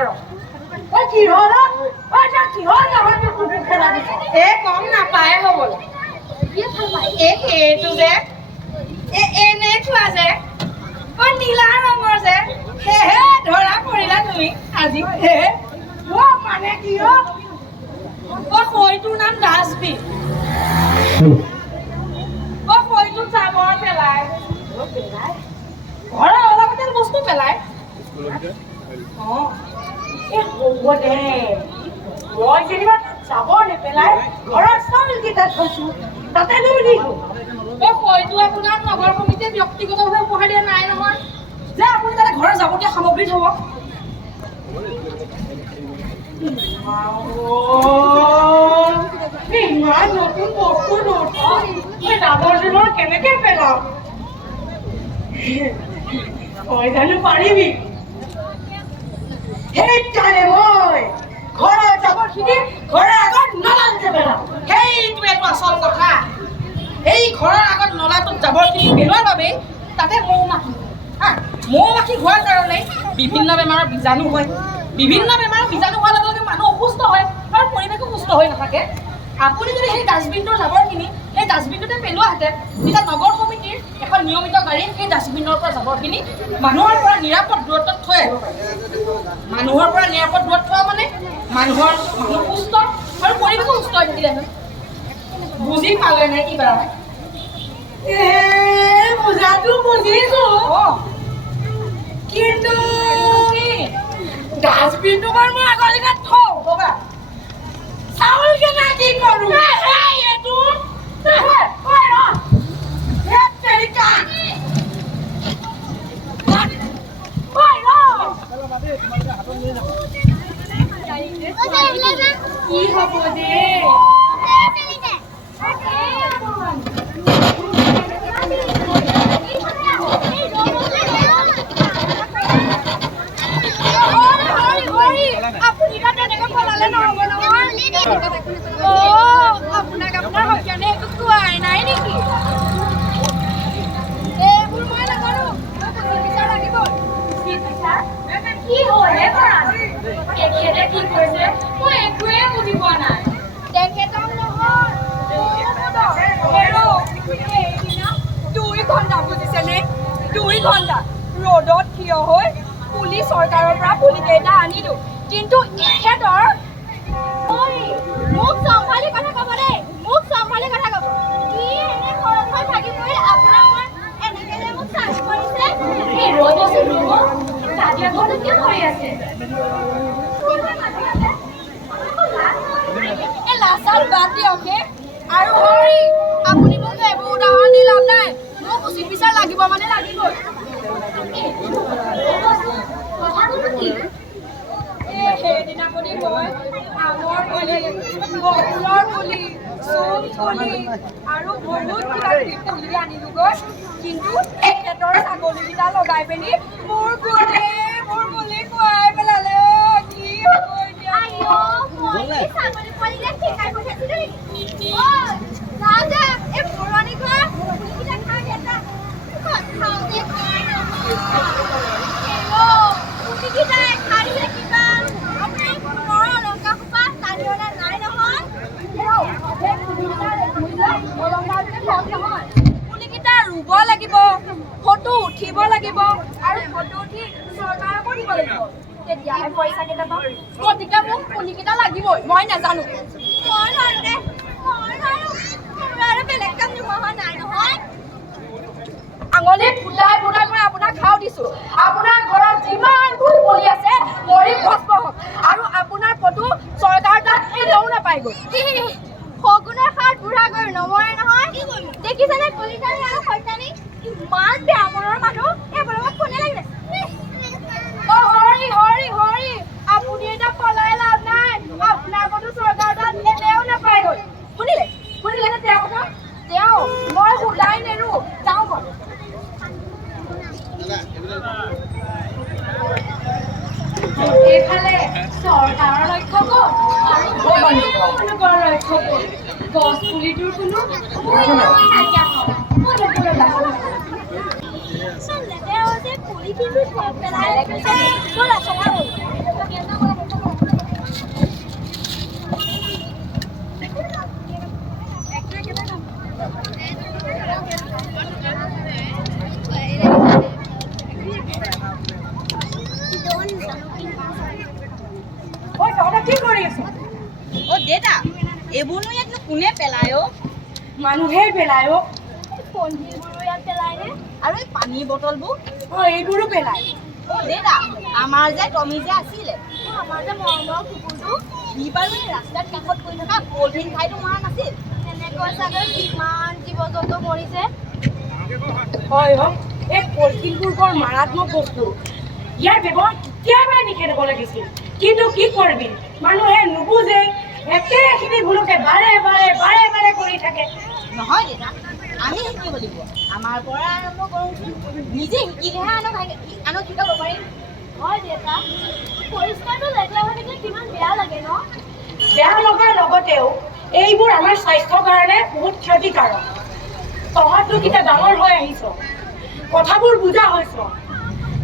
ৰ কি হ'ল কি হ'ল কম নাপায় হ'বলা এইটো যে এনে থোৱা যে নীলা ৰঙৰ যে সেহে ধৰা পৰিলা তুমি আজি মানে কি হয়টোৰ নাম ডাষ্টবিন হয়তো জাবৰ পেলাই ঘৰৰ অলপতে বস্তু পেলাই হ'ব দে মই যেনিবা জাবৰ নেপেলাই ঘৰৰ চাউলকেইটা থৈছো তাতে লৈ দিছো হয়তো আপোনাৰ নগৰ সমিতিয়ে ব্যক্তিগতভাৱে উপহাৰ দিয়া নাই নহয় যে আপুনি তাতে ঘৰৰ যাৱতীয় সামগ্ৰী থব ইমান নতুন বস্তু জাবৰ জোঁথৰ কেনেকে পেলাম তই জানো পাৰিবি সেইকাৰণে মই ঘৰৰ জাবৰখিনি ঘৰৰ আগত নলাতে পেলাম সেইটোৱেটো আচল কথা এই ঘৰৰ আগত নলাটোত জাবৰখিনি পেলোৱাৰ বাবেই তাতে মৌ-মাখি হোৱাৰ কাৰণে বিভিন্ন বেমাৰৰ বীজাণু হয় বিভিন্ন বেমাৰৰ বীজাণু হোৱাৰ লগে লগে মানুহ অসুস্থ হয় আৰু পৰিৱেশো সুস্থ হৈ নাথাকে আপুনি যদি সেই ডাষ্টবিনটোৰ জাবৰখিনি সেই ডাষ্টবিনটোতে পেলোৱাহেঁতেন তেতিয়া নগৰ সমিতিৰ এখন নিয়মিত গাড়ী সেই ডাষ্টবিনৰ পৰা জাবৰখিনি মানুহৰ পৰা নিৰাপদ দূৰত্বত থৈ মানুহৰ পৰা নিৰাপদ দূৰত থোৱা মানে মানুহ সুস্থ আৰু পৰিৱেশো সুস্থ হৈ থাকিলেহেঁতেন বুজি পালে নে কিবা বুজাটো বুজিছো কিন্তু ডাষ্টবিনটো বাৰু মই আগৰ জেগাত থওঁ বগা চাউল কেনে কি কৰো এইটো কি হব দে আপোনাক আপোনাৰ সজ্ঞানে একো খোৱাই নাই নেকি এইবোৰ মই নাজানো লাগিব কি হ'ল তেখেতে কি কৈছে মই একোৱে বুজি পোৱা নাই তেখেতক নহয় 2 ঘণ্টা বুজিছেনে 2 ঘণ্টা ৰ'দত থিয় হৈ পুলি চৰকাৰৰ পৰা পুলিকেইটা আনিলো কিন্তু এখেতৰ মোক চম্ভালি কথা ক'ব দেই মোক চম্ভালি কথা ক'ব কি এনে খৰচ হৈ থাকি মই আপোনাক মই এনেকে যে মোক চাৰ্জ কৰিছে এই ৰ'দ আছে ৰ'ব কাজিয়া ঘৰটো কিয় কৰি আছে এই লাচাল বাদ দিয়কে আৰু হৰি আপুনি মোক এইবোৰ উদাহৰণ দি লাভ নাই মোক উচিত বিচাৰ লাগিব মানে লাগিবই সেইদিনাখনি গৈ আমৰ পুলি বকুলৰ পুলি চোম পুলি আৰু বহুত কিবা কিবি পুলি আনিলোগৈ কিন্তু এখেতৰ ছাগলীকেইটা লগাই পিনি মোৰ পুলি খুৱাই পেলালে কি হ'ব এতিয়া ছাগলী পোৱালিৰে ঠিকাই পঠাইছিলো ৰাজা এই পুৰণি ঘৰ পুলিকেইটা খাই এটা খাওঁতে পুলিকেইটাই খাইছে কিবা পুলিকেইটা ৰুব লাগিব ফটো উঠিব লাগিব আৰু ফটো উঠি চৰকাৰকো দিব লাগিব তেতিয়াহে পইচা কেইটা পাম গতিকে মোক পুলিকেইটা লাগিবই মই নাজানো বেলেগ কাম নোহোৱা নাই নহয় আঙুলি ফুটাই ফুটাই মই আপোনাক খাও দিছো আপোনাৰ ঘৰত যিমানবোৰ পুলি আছে মৰি ভস্ম হওক আৰু আপোনাৰ ফটো চৰকাৰ তাত এনেও নাপায়গৈ সগুণৰ সাৰ বুঢ়া কৰি নমৰে নহয় দেখিছেনে কলিতানী আৰু সত্যানী ইমান বেয়া মনৰ মানুহ এইবোৰ লগত কোনে লাগিলে হৰি আপুনি এতিয়া পলাই লাভ নাই আপোনাৰ ফটো চৰকাৰ তাত এনেও নাপায়গৈ শুনিলে নে তেওঁ কথা তেওঁ মই ওলাই নেৰো যাওঁ মই এইফালে চৰকাৰৰ লক্ষ্য ক'ত আৰু লক্ষ্য ক'ত গছ পুলিটোৰ কোনো নাইকিয়া হয় কি কৰি আছ? দেউতা, এইবোৰনো ইয়াতনো কোনে পেলায় অ? মানুহে পেলায় অ। পলিথিনবোৰো ইয়াত পেলায়নে? আৰু এই পানীৰ বটলবোৰ? এইবোৰো পেলায়। দেউতা, আমাৰ যে টমি যে আছিলে, আমাৰ যে মৰমৰ কুকুৰটো, সি বাৰু এই ৰাস্তাত কাষত পৰি থকা পলিথিন খাইতো মৰা নাছিল? তেনেকৈ চাগে কিমান জীৱ-জন্তু মৰিছে। হয় হয়, এই পলিথিনবোৰ বৰ মাৰাত্মক বস্তু। ইয়াৰ ব্যৱহাৰ কেতিয়াবাই নিষেধ হ'ব লাগিছিল, কিন্তু কি কৰিবি, মানুহে নুবুজে, একেখিনি ভুলকে বাৰে বাৰে কৰি থাকে। নহয় দেউতা, আমি শিকিব লাগিব, আমাৰ পৰা আৰম্ভ কৰোঁচোন। নিজে শিকিলেহে আনক শিকাব পাৰিম। হয় দেউতা, পৰিষ্কাৰটো লেতেৰা হৈ থাকিলে কিমান বেয়া লাগে ন? বেয়া লগাৰ লগতেও এইবোৰ আমাৰ স্বাস্থ্যৰ কাৰণে বহুত ক্ষতিকাৰক। তহঁতটো কেতিয়া ডাঙৰ হৈ আহিছ, কথাবোৰ বুজা হৈছ,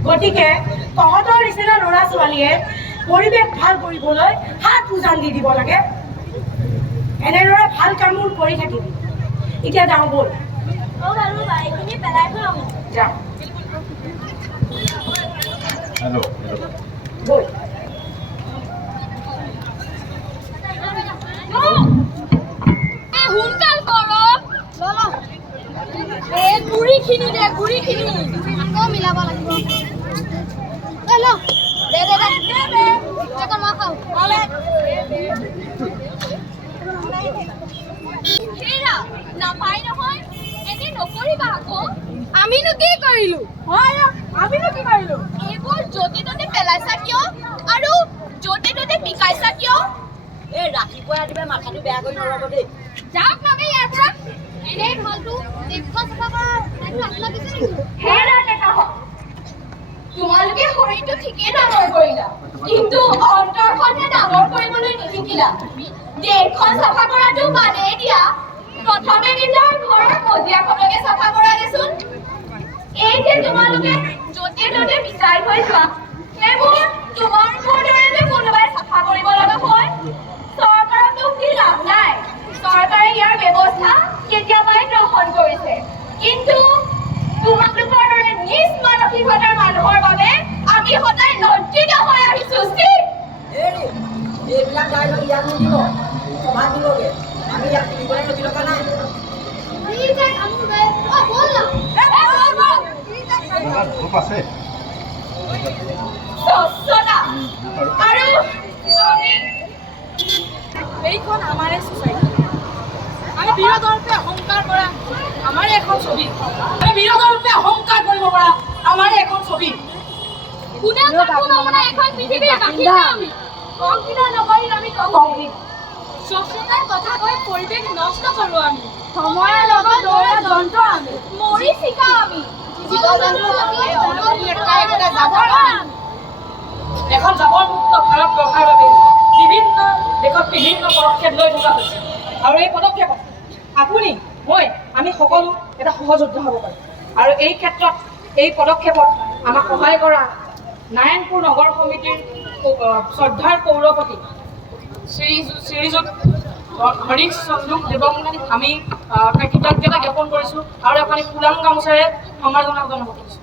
গতিকে তহঁতৰ নিচিনা ল'ৰা-ছোৱালীয়ে পৰিৱেশ ভাল কৰিবলৈ হাত উজান দি দিব লাগে। এনেদৰে ভাল কামবোৰ কৰি থাকিবি। এতিয়া যাওঁ ব'ল। বাৰু বাৰীখিনি পেলাই থৈ আহোঁ। যাওঁ ব'ল। সোনকাল কৰ গুৰিখিনি দে, গুৰিখিনি আকৌ মিলাব লাগিব। নাপাই নহয়, এনে নকৰিবা আকৌ। আমিনো কি কৰিলো? এইবোৰ য'তে ত'তে পেলাইছা কিয় আৰু য'তে ত'তে পিকাইছা কিয়? এই ৰাতিপুৱাই ৰাতিপুৱাই মাথাটো বেয়া কৰি নল'ব দেই। যাওক নাগে ইয়াৰ পৰা। এনেই ভালটো দেখুৱা চাফা কৰা তোমালোকে শৰীৰটো ঠিকেই ডাঙৰ কৰিলা, কিন্তু অন্তৰখনহে ডাঙৰ কৰিবলৈ নিশিকিলা। দেশখন চাফা কৰাটো বাদেই দিয়া, প্ৰথমে নিজৰ ঘৰৰ মজিয়াখনকে চাফা কৰা দেচোন। এই যে তোমালোকে য'তে ত'তে বিচাই হৈ যোৱা, সেইবোৰ তোমালোকৰ দৰে যে কোনোবাই চাফা কৰিব লগা হয়। চৰকাৰক দুখ দি লাভ নাই, চৰকাৰে ইয়াৰ ব্যৱস্থা কেতিয়াবাই গ্ৰহণ কৰিছে, কিন্তু তোমালোকৰ দৰে নিজ মানসিকতাৰ মানুহৰ বাবে আমি সদায় লজ্জিত হৈ আহিছো। এইবিলাক দায়িত্ব ইয়াক নিদিব, সভাত দিবগে। আমি ইয়াক দিবলৈ ৰখি থকা নাই। এইখন আমাৰে ছ'চাইটি। আমি বিৰোধৰূপে অহংকাৰ কৰা আমাৰে এখন ছবি। আমি বিৰোধৰূপে অহংকাৰ কৰিব পৰা আমাৰে এখন ছবি। কোনেও কাকো নমনা এখন পৃথিৱীৰ বাসিন্দা আমি। সংবিধা নকৰি আমি সংবিধা। স্বচ্ছতাৰ কথা কৈ পৰিৱেশ নষ্ট কৰোঁ আমি। সময়ৰ লগত দৌৰা যন্ত্ৰ আমি। মৰি শিকা আমি। এখন জাবৰমুক্ত ভাৰত গঢ়াৰ বাবে বিভিন্ন দেশত বিভিন্ন পদক্ষেপ লৈ থকা হৈছে, আৰু এই পদক্ষেপত আপুনি আমি সকলো এটা সহযোদ্ধা হ'ব পাৰোঁ। আৰু এই ক্ষেত্ৰত এই পদক্ষেপত আমাক সহায় কৰা নাৰায়ণপুৰ নগৰ সমিতিৰ শ্ৰদ্ধাৰ পৌৰপতি শ্ৰীযুত হৰিশ চন্দ্ৰ দেৱক আমি কৃতজ্ঞতা জ্ঞাপন কৰিছোঁ, আৰু এখন ফুলাম গামোচাৰে সম্বৰ্ধনা জনাব পাৰিছোঁ।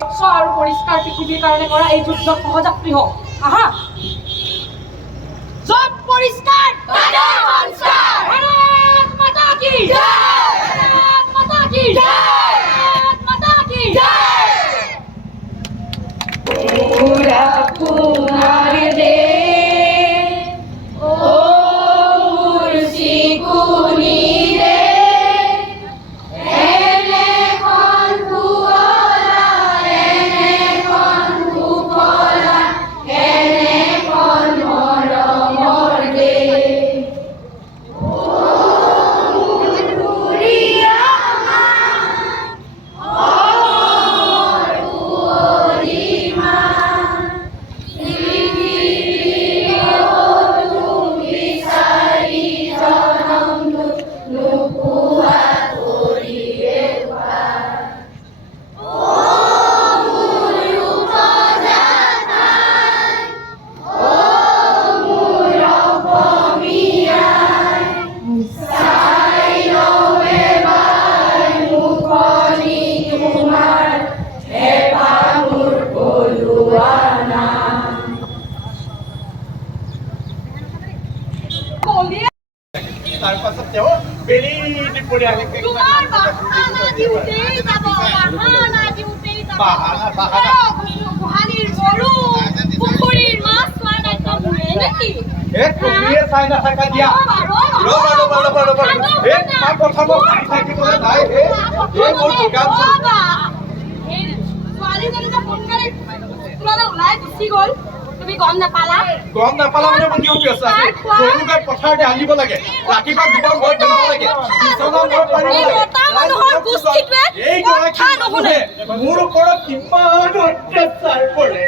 স্বচ্ছ আৰু পৰিষ্কাৰ পৃথিৱীৰ কাৰণে কৰা এই যুদ্ধত সহযাত্ৰী হওক। আহা, য'ত পৰিষ্কাৰ ভাৰত মাতা কি জয়, ভাৰত মাতা কি জয়, ভাৰত মাতা কি জয়। পুৰা তোমাৰ দেশ, ও মোৰ চিকুনি দেশ, এনেখন শুৱলা, এনেখন সুফলা, এনে পাছত তেওঁ বেলি দুপৰীয়ালৈকে তোমাৰ বাহানা দিওঁতেই যাব, বাহানা দিওঁতেই যাব। বাহানা। গোহালিৰ গৰু, পুখুৰীৰ মাছ চোৱাৰ দায়িত্ব মোৰে নেকি? তুমিয়ে চাই নাথাকা দিয়া ৰ'বা প্ৰথমত থাকিবলৈ নাই মোৰ দোকান ছোৱালীজনী যে সোনকালে স্কুললৈ ওলাই গুচি গ'ল, তুমি গম নাপালা? গম নাপালা মানে মোৰ ডিউটি আছে গৰুকে পথাৰতে আনিব লাগে ৰাতিপুৱা দুবাৰ মই বনাব লাগে মোৰ ওপৰত কিমান অত্যাচাৰ কৰে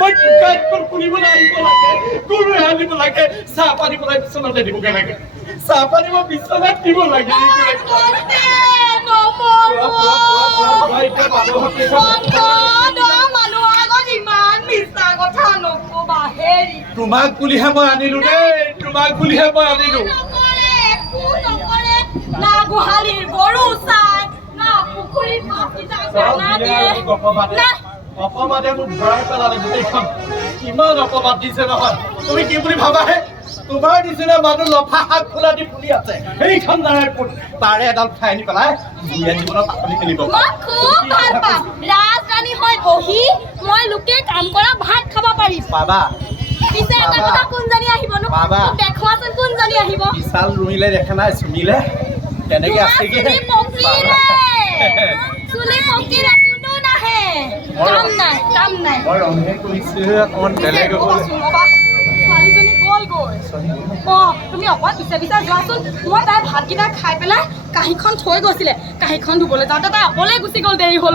মই দোকানখন খুলিবলৈ আহিব লাগে গৰু আনিব লাগে চাহ পানী বনাই বিচনাতে দিবগে লাগে চাহ পানী মই বিচনাত দিব লাগে তোমাক বুলিহে মই আনিলো দেই তোমাক বুলিহে মই আনিলো না গোহালিৰ গৰু চাই না পুখুৰীত মাছ অপবাদে মোক ভৰাই পেলালে গোটেইখন কিমান অপবাদ দিছে নহয় তুমি কি বুলি ভাবাহে তোমাৰ নিচিনা মানুহ লফা শাক ফুলা দি ফুলি আছে সেইখন নাৰায়ণপুৰ তাৰে এডাল খাই আনি পেলাই জীয়া জীৱনত পাচলি খেলিব মই খুব ভাল পাম ৰাজৰাণী হৈ বহি মই লোকে কাম কৰা ভাত খাব পাৰিম পাবা পিছে এটা কথা কোনজনী আহিবনো দেখুৱাচোন কোনজনী আহিব বিশাল ৰুমিলে দেখা নাই চুমিলে তেনেকে আছে কি চুলি পকিলে কোনো নাহে কাম নাই মই ৰন্ধে কৰিছো অকণমান বেলেগ হ'ব ছোৱালীজনী গ'লগৈ তুমি অকণ পিছে যোৱাচোন মই তাই ভাতকেইটা খাই পেলাই কাঁহীখন থৈ গৈছিলে কাঁহীখন ধুবলৈ যাওঁতে তাই অকলে গুচি গ'ল দেৰি হ'ল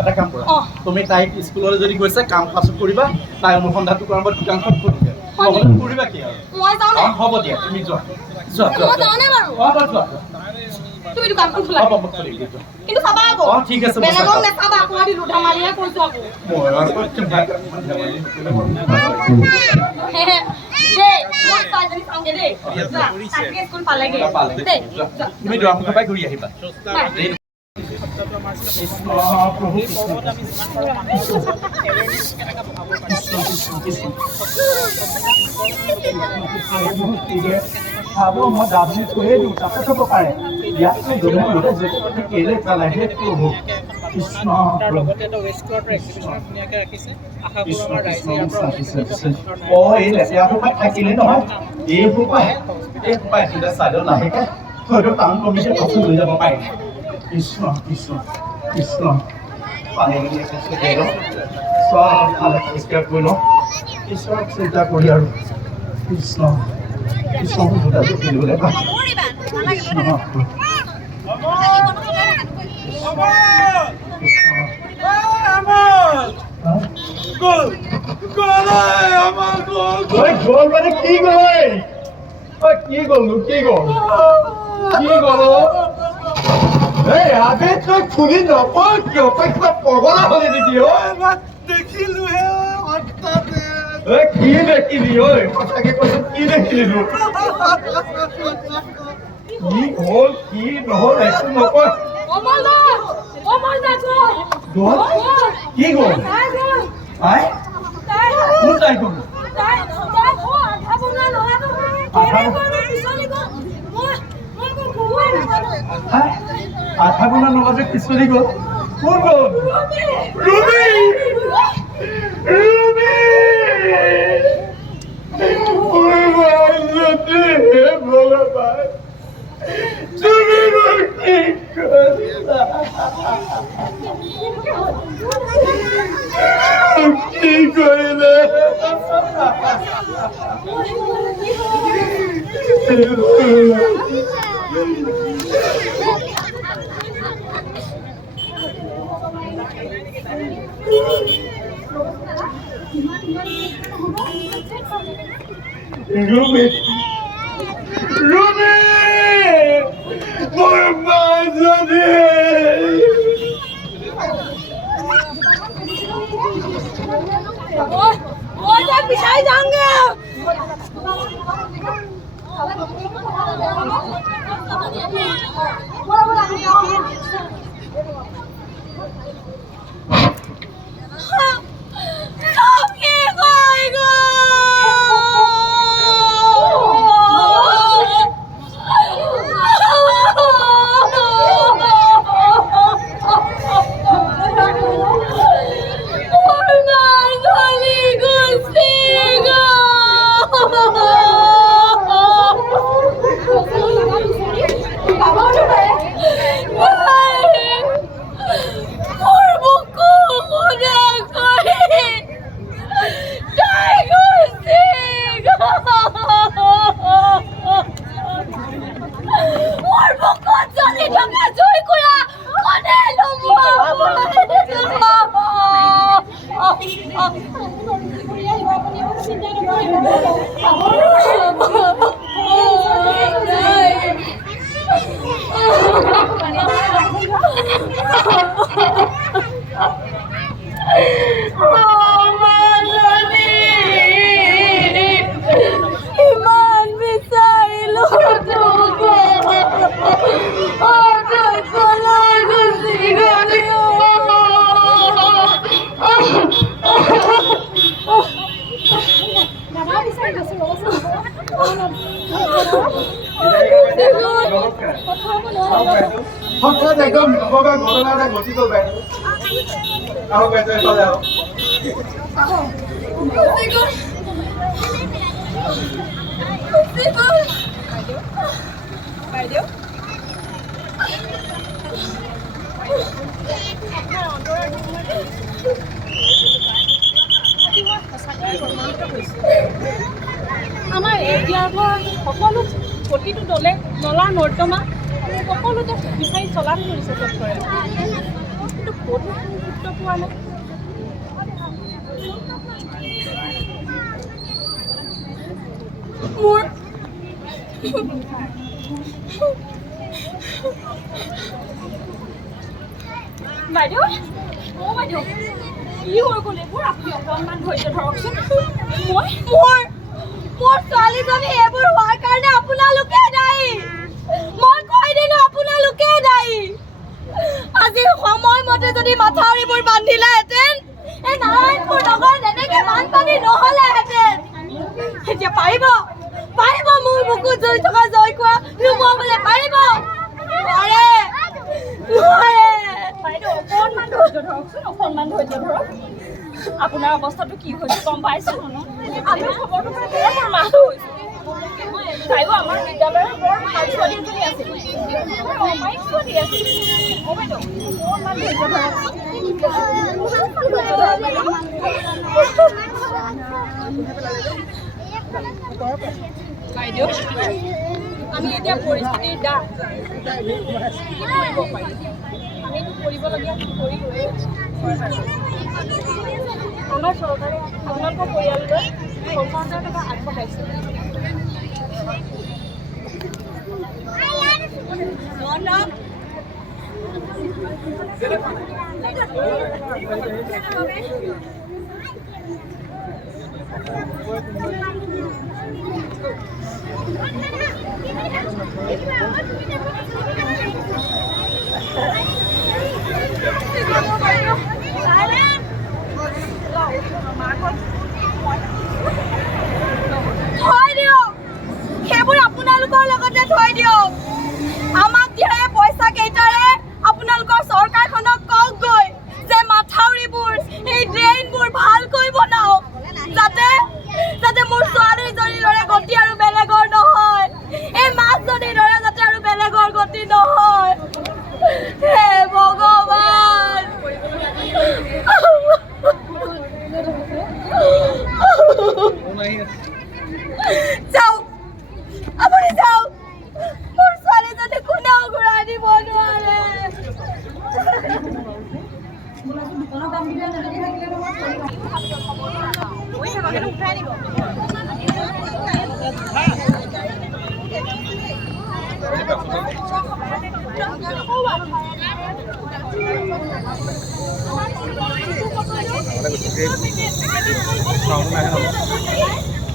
এটা কাম কৰা তুমি তাইক স্কুললৈ যদি গৈছে কাম পাছত কৰিবা তাই অনুসন্ধানটো কৰাব দোকানখন খুলিবা কৰিবা কি আৰু মই যাওঁ নে হ'ব দিয়া তুমি যোৱা মই যাওঁ নে বাৰু তুমি দোকানখন খোলা কিন্তু চাবা আকৌ ঠিক আছে বেলেগক নেচাবা আকৌ দিলো ধেমালিহে কৈছো আকৌ তুমি দুৱাৰমুখৰ পৰাই ঘূৰি আহিবা খাব মই দাবি কৈয়ে দিওঁ তাতে খাব পাৰে ইয়াতকৈ কেলে পেলাইহে প্ৰভু কৃষ্ণ এই লেতেৰা সোপাই থাকিলে নহয় এই সোপাই চাইডত লাহেকে হয়তো টাউন কমিশ্যন পাছত লৈ যাব পাৰে কৃষ্ণ কৃষ্ণ কৃষ্ণ পানী চব ভালে পৰিষ্কাৰ কৰি লওঁ ঈশ্বৰক চিন্তা কৰি আৰু কৃষ্ণ কৃষ্ণক দুটাটো খেলিবলৈ পায় গ'ল মানে কি গ'ল কি গ'ল কি গ'ল কি গ'ল এই আগে তই খুলি নপৰ কিয় তই কিবা পগলা হ'লি নেকি দেখিলোহে কি দেখিলি ঐ সঁচাকে কৈছো কি দেখিলি কি হ'ল কি নহ'ল একো নকয় কি গ'ল কোন তাই গ'ল আধা ঘণ্টা লগতে পিছলি গ'ল কোন গ'ল ৰুবি ভগৱান তুমি মোক কি কৰিলে Ruby! Ruby! Por mais मैं पीछे जाऊंगा মোৰ বুকুত জ্বলি থকা জুইকুৰা কোনে ল'ব? ইমান বিচাৰিলো হঠাৎ একদম নভবা ঘটনা এটা ঘটি গ'ল বাইদেউ আহক বাইদেউ এইফালে আহক বাইদেউ আমাৰ এতিয়াৰ পৰা সকলো প্ৰতিটো দলে নলা নৰ্দমা সকলোতে বিচাৰি চলাত কৰিছে ডক্টৰে কিন্তু ক'তো গুৰুত্ব পোৱা নাই মোৰ বাইদেউ বাইদেউ কি হৈ গ'ল এইবোৰ আপুনি অকণমান ধৈৰ্য ধৰকচোন মোৰ ছোৱালীজনী এইবোৰ হোৱাৰ কাৰণে আপোনালোকে দায়ী মই কৈ দিলোঁ আপোনালোকে দায়ী আজি সময়মতে যদি মাথাউৰিবোৰ বান্ধিলেহেঁতেন এই নাৰায়ণপুৰ নগৰত এনেকৈ বানপানী নহ'লেহেঁতেন এতিয়া পাৰিব মোৰ বুকুত জুই থকা জয়কুৰা নুমুৱাবলৈ পাৰিব নোৱাৰে বাইদেউ অকণমান ধৈৰ্য ধৰকচোন অকণমান ধৈৰ্য ধৰক আপোনাৰ অৱস্থাটো কি হৈছে গম পাইছে আমি খবৰটো মানে বৰ মাহটো হৈছোঁ তাইও আমাৰ বিদ্যালয়ৰ বৰ ভাল ছোৱালী এজনী আছিল অমায়িক ছোৱালী আছিল বাইদেউ অকণমান ধৈৰ্য ধৰক বাইদেউ আমি এতিয়া পৰিস্থিতিৰ দাস কি কৰিব পাৰিম আমিতো কৰিবলগীয়া কৰিবই আমাৰ চৰকাৰে আপোনালোকৰ পৰিয়াললৈ 50,000 টকা আগবঢ়াইছে থৈ দিয়ক সেইবোৰ আপোনালোকৰ লগতে থৈ দিয়ক আমাক দিয়া এই পইচা কেইটাৰে আপোনালোকৰ চৰকাৰখনক কওকগৈ যে মাথাউৰিবোৰ এই ড্ৰেইনবোৰ ভালকৈ বনাওক যাতে মোৰ ছোৱালীজনীৰ দৰে গতি আৰু বেলেগৰ নহয় এই মাছজনীৰ দৰে যাতে আৰু বেলেগৰ গতি নহয় হে ভগৱান যাওক আপুনি যাওক মোৰ ছোৱালীজনী কোনেও ঘূৰাই দিব নোৱাৰে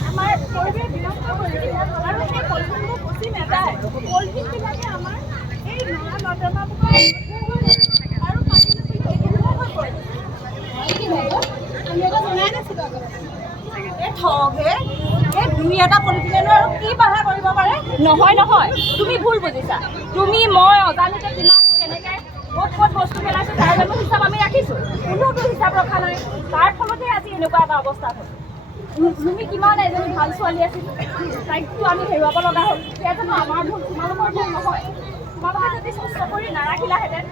আমাৰ পৰিৱেশ বিনষ্ট কৰিছে আৰু সেই পলিথিনবোৰ পচি নাযায় পলিথিনবিলাকে আমাৰ এই নলা নৰ্দমাবোৰ আৰু পানী আমি এটা জনাই নাছিলোঁ এই ঠগহে এই দুই এটা পলিথিনেনো আৰু কি বাধা কৰিব পাৰে নহয় তুমি ভুল বুজিছা তুমি মই অজানিতে কিমান কেনেকৈ ক'ত বস্তু পেলাইছোঁ তাৰ জানো হিচাপ আমি ৰাখিছোঁ কোনোতো হিচাপ ৰখা নাই তাৰ ফলতে আজি এনেকুৱা এটা অৱস্থা হ'ল তুমি কিমান এজনী ভাল ছোৱালী আছিল তাইকতো আমি হেৰুৱাব লগা হ'ল সেয়া জানো আমাৰ ভুল তোমালোকৰ ভুল নহয় তোমালোকে যদি সুস্থ কৰি নাৰাখিলাহেঁতেন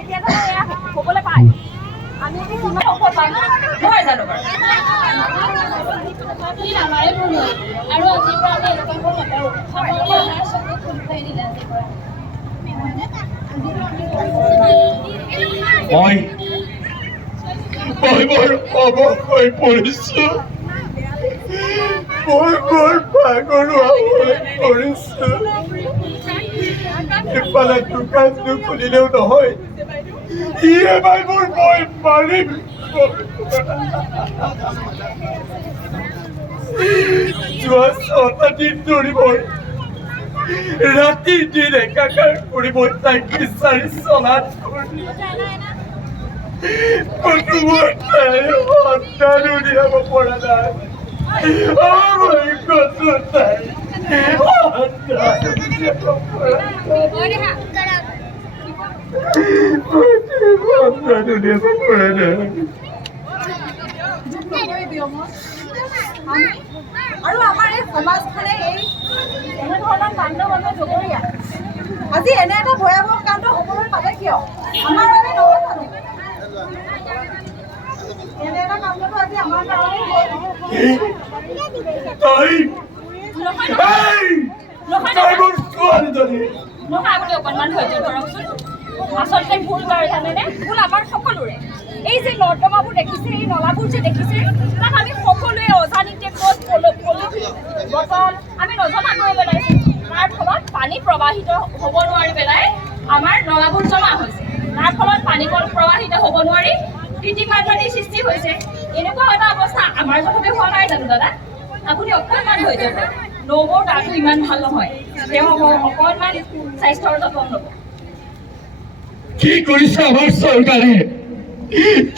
এতিয়া জানো এয়া হ'বলৈ পায় আমি এতিয়া কিমান ঔষধ পাম নহয় জানো বাৰু আমাৰে ভুল হ'ল আৰু আজিৰ পৰা আমি এনেকুৱাবোৰ নকৰোঁ আমাৰ চকুত খুলি দিলে আজিৰ পৰা মই বৰ অৱস হৈ পৰিছো মই বৰ ভাগৰুৱা হৈ পৰিছো ইফালে দোকানটো খুলিলেও নহয় EMI মোৰ মই মাৰিম যোৱা 6টা দিন ধৰি মই ৰাতি দিন একাকাৰ কৰি মই তাইক বিচাৰি চলাত ক'তো মই তাইৰ সন্তান উলিয়াব পৰা নাই মই ক'তো তাইৰ সন্তান উলিয়াব পৰা নাই সন্তান উলিয়াব পৰা নাই আৰু আমাৰ এই সমাজখনে এই এনেধৰণৰ কাণ্ড বাবে জগৰীয়া আজি এনে এটা ভয়াৱহ কাণ্ড হ'বলৈ পালে কিয় আমাৰ বাবে নহয় জানো এনে এটা কাণ্ডটো আজি আমাৰ কাৰণে তাই মোৰ ছোৱালীজনী নহয় আপুনি অকণমান ধৈৰ্য ধৰকচোন আচলতে ভুল বাৰু জানেনে ভুল আমাৰ সকলোৰে এই যে নৰ্দমাবোৰ দেখিছে এই নলাবোৰ যে দেখিছে তাত আমি সকলোৱে অজানিতে ক'ত পলিথিন বটল আমি নজনাকৈ পেলাইছোঁ তাৰ ফলত পানী প্ৰবাহিত হ'ব নোৱাৰি পেলাই আমাৰ নলাবোৰ জমা হৈছে তাৰ ফলত পানী প্ৰবাহিত হ'ব নোৱাৰি কৃত্ৰিম বানপানীৰ সৃষ্টি হৈছে এনেকুৱা এটা অৱস্থা আমাৰ জহতে হোৱা নাই জানো দাদা আপুনি অকণমান ধৈৰ্য ধৰক নবৌৰ গাটো ইমান ভাল নহয় তেওঁ অকণমান স্বাস্থ্যৰ যতন ল'ব কি কৰিছে আমাৰ চৰকাৰে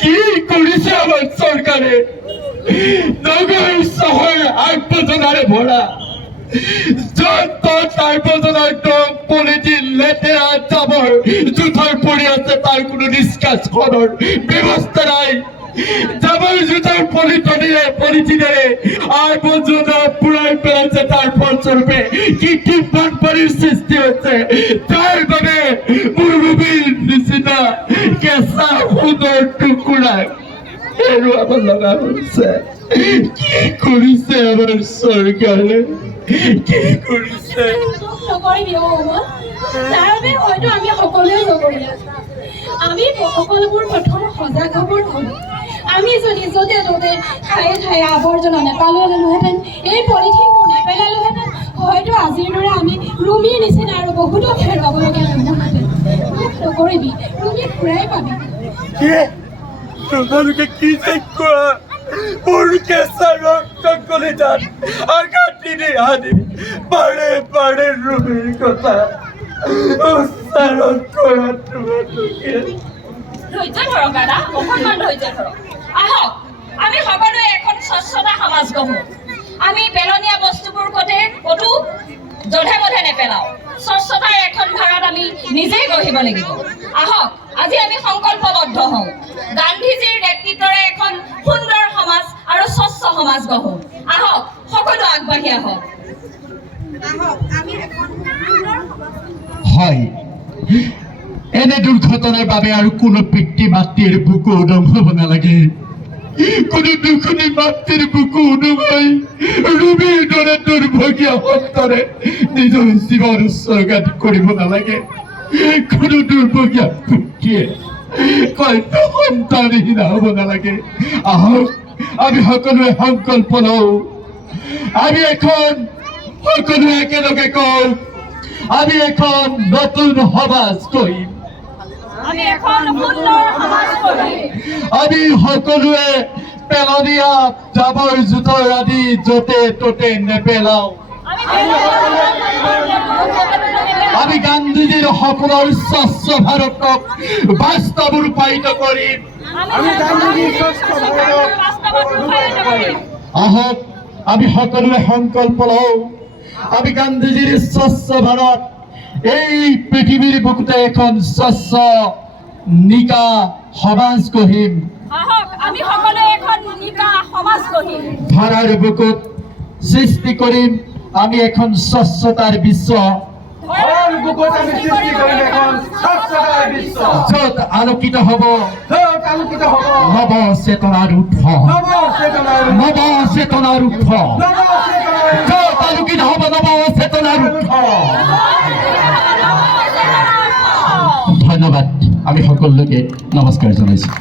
কি কৰিছে আমাৰ চৰকাৰে নগৰ চহৰ আৱৰ্জনাৰে ভৰা য'ত ত'ত আৱৰ্জনাৰ দম পলিথিন লেতেৰা জাবৰ জোঁথৰ পৰি আছে তাৰ কোনো নিষ্কাশনৰ ব্যৱস্থা নাই জাবৰ জোঁথৰ পলিথিনেৰে আৱৰ্জনা পুৰাই পেলাইছে তাৰ ফলস্বৰূপে কৃত্ৰিম বানপানীৰ সৃষ্টি হৈছে তাৰ বাবে মৰুভূমিৰ নিচিনা কেঁচা সোণৰ টুকুৰা হেৰুৱাব লগা হৈছে কি কৰিছে আমাৰ চৰকাৰে কি কৰিছে নকৰিবি অমল তাৰ বাবে হয়তো আমি সকলোৱে জগৰীয়া আমি সকলোবোৰ প্ৰথম সজাগ হ'বৰ হ'ল আমি যদি য'তে ত'তে ঠায়ে ঠায়ে আৱৰ্জনা নেপেলালোহেঁতেন এই পলিথিনবোৰ নেপেলালোহেঁতেন হয়তো আজিৰ দৰে আমি ৰুমিৰ নিচিনা আৰু বহুতো হেৰুৱাবলগীয়া নহ'লহেঁতেন নকৰিবি ৰুমি ঘূৰাই পাবি তোমালোকে কি যে কোৱা মোৰ কেঁচা ৰক্ত কলিজাত আঘাত দিনে আনি বাৰে বাৰে ৰুমিৰ কথা উচ্চাৰণ কৰা তোমালোকে ধৈৰ্য ধৰক দাদা অকণমান ধৈৰ্য ধৰক আহক আমি সকলোৱে এখন স্বচ্ছতা সমাজ গঢ়ো আমি পেলনীয়া বস্তুবোৰ ক'তো যধে মধে নেপেলাওঁ স্বচ্ছতাৰ এখন ভাৰত আমি নিজেই গঢ়িব লাগিব আহক আজি আমি সংকল্পবদ্ধ হওঁ গান্ধীজীৰ নেতৃত্বৰে এখন সুন্দৰ সমাজ আৰু স্বচ্ছ সমাজ গঢ়ো আহক সকলো আগবাঢ়ি আহক আমি এখন সুন্দৰ হয় এনে দুৰ্ঘটনাৰ বাবে আৰু কোনো পিতৃ মাতৃৰ বুকু উদং হ'ব নালাগে কোনো দুখনি মাতৃৰ বুকু উদং হৈ ৰুমিৰ দৰে দুৰ্ভগীয়া সন্তানে নিজৰ জীৱন উৎসৰ্গা কৰিব নালাগে কোনো দুৰ্ভগীয়া পুত্ৰীয়ে কন্য সন্তানহীন হ'ব নালাগে আহক আমি সকলোৱে সংকল্প লওঁ আমি এখন সকলোৱে একেলগে কওঁ আমি এখন নতুন সমাজ কৰিম আমি এখন সুন্দৰ সমাজ গঢ়িম আমি সকলোৱে পেলনীয়া জাবৰ জোঁথৰ আদি য'তে ত'তে নেপেলাওঁ আমি গান্ধীজীৰ সপোনৰ স্বচ্ছ ভাৰতক বাস্তৱ ৰূপায়িত কৰিম আহক আমি সকলোৱে সংকল্প লওঁ আমি গান্ধীজীৰ স্বচ্ছ ভাৰত এই পৃথিৱীৰ বুকুতে এখন স্বচ্ছ নিকা সমাজ গঢ়িম আহক আমি সকলোৱে এখন নিকা সমাজ গঢ়িম ধৰাৰ বুকুত সৃষ্টি কৰিম আমি এখন স্বচ্ছতাৰ বিশ্ব য'ত আলোকিত হ'ব নৱ চেতনাৰ উৎস নৱ চেতনাৰ উৎস য'ত আলোকিত হ'ব নৱ চেতনাৰ উৎস ধন্যবাদ আমি সকলোকে নমস্কাৰ জনাইছোঁ।